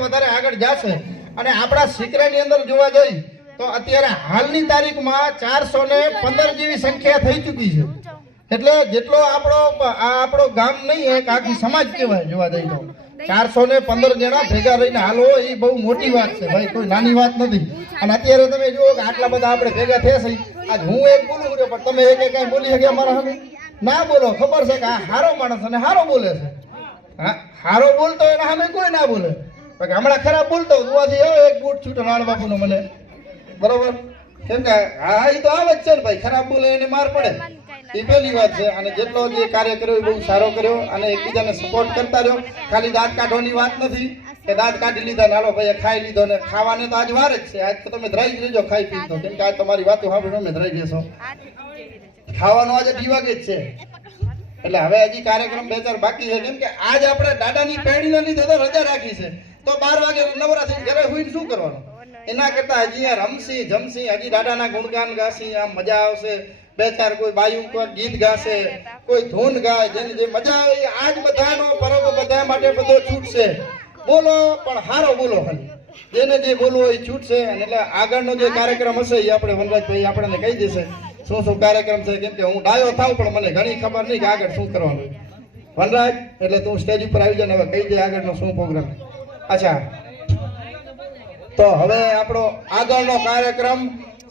વધારે આગળ જશે. અને આપણા સિકરાની અંદર જોવા જઈ, તો અત્યારે હાલની તારીખમાં ચારસો ને પંદર જેવી સંખ્યા થઈ ચૂકી છે. એટલે જેટલો આપણો આપણો ગામ નહીં, એક આખી સમાજ કહેવાય જોવા જઈએ તો. ચારસો ને પંદર જણા ભેગા રહીને હાલો એ બહુ મોટી વાત છે ભાઈ કોઈ નાની વાત નથી. અને અત્યારે તમે જુઓ કે આટલા બધા આપણે ભેગા થયા છે આજ હું એક બોલું છું પણ તમે એક કઈ બોલી શક્યા મારા સામે? ના બોલો ખબર છે કે આ હારો માણસ અને હારો બોલે છે. હા હારો બોલતો એના સામે કોઈ ના બોલે. હમણાં ખરાબ બોલતો જોવાથી હવે એક બૂટ છૂટો રાણ બાપુનો મને. બરોબર? કેમ કે હા એ તો આવે જ છે ને ભાઈ ખરાબ બોલે એને માર પડે. એ પહેલી વાત છે, અને જેટલો જે કાર્ય કર્યો એ બહુ સારો કર્યો અને એકબીજાને સપોર્ટ કરતા રહ્યો. ખાલી દાંત કાઢવાની વાત નથી કે દાંત કાઢી લીધા નાલો ભાઈ ખાઈ લીધો ને ખાવાને તો આજ વાર જ છે, આજ તો તમે ધરાઈ જ રહેજો ખાઈ પી તો. કેમ કે આજ તમારી વાતો સાંભળીને અમે ધરાઈ જશો ખાવાનો આજે દિવાગે જ છે. એટલે હવે હજી કાર્યક્રમ બે ચાર બાકી છે. કેમ કે આજ આપણે દાદાની પેઢીને લીધે તો રજા રાખી છે. તો બાર વાગે નવરા ઘરે હોઈને શું કરવાનું? એના કરતા હજી આ રમસી, જમસી, હજી દાદાના ગુણગાન ગાસી, આમ મજા આવશે. બે ચાર કોઈ બાયું કોઈ ગીત ગાશે, કોઈ ધૂન ગાય, જેની જે મજા આવે આજ બધાનો પર્વ બધા માટે બધો છૂટશે. બોલો, પણ હારો બોલો ખાલી. જેને જે બોલવું હોય છૂટશે. અને એટલે આગળનો જે કાર્યક્રમ હશે એ આપણે વનરાજભાઈ આપણને કહી દેશે. શું શું કાર્યક્રમ છે? કેમ કે હું ડાયો થાઉં પણ મને ઘણી ખબર નહીં કે આગળ શું કરવાનું. વનરાજ, એટલે તું સ્ટેજ ઉપર આવી જાય હવે કહી દે આગળનો શું પ્રોગ્રામ અચ્છા. તો હવે આપણો આગળનો કાર્યક્રમ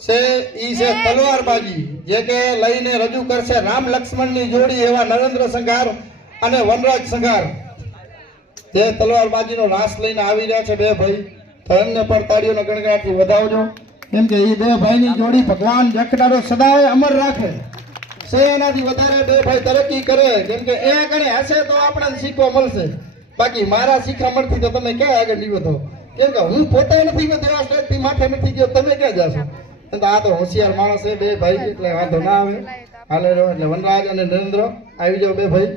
છે, ઈ છે તલવારબાજી, જે કે લઈને રજૂ કરશે રામ લક્ષ્મણની જોડી એવા નરેન્દ્ર સંઘાર અને વનરાજ સંઘાર. જે તલવારબાજીનો રાસ લઈને આવી રહ્યા છે બે ભાઈ. તો પણ તાળીઓના ગણગણાટથી વધાવજો. કેમ કે એ બે ભાઈની જોડી ભગવાન જખડારો સદાય અમર રાખે. છે એનાથી વધારે બે ભાઈ તરક્કી કરે. કેમ કે એ આગળ હશે તો આપણને શીખવા મળશે. બાકી મારા શિખામણથી તો તમે ક્યાં આગળ નહીં વધો કેમ કે હું પોતા નથી ગયો દેવાશ્રયથી માથે નથી ગયો, તમે ક્યાં જશો? આ તો હોશિયાર માણસ છે, બે ભાઈ, એટલે વાંધો ના આવે. હાલે એટલે વનરાજ અને નરેન્દ્ર, આવી જાઓ બે ભાઈ.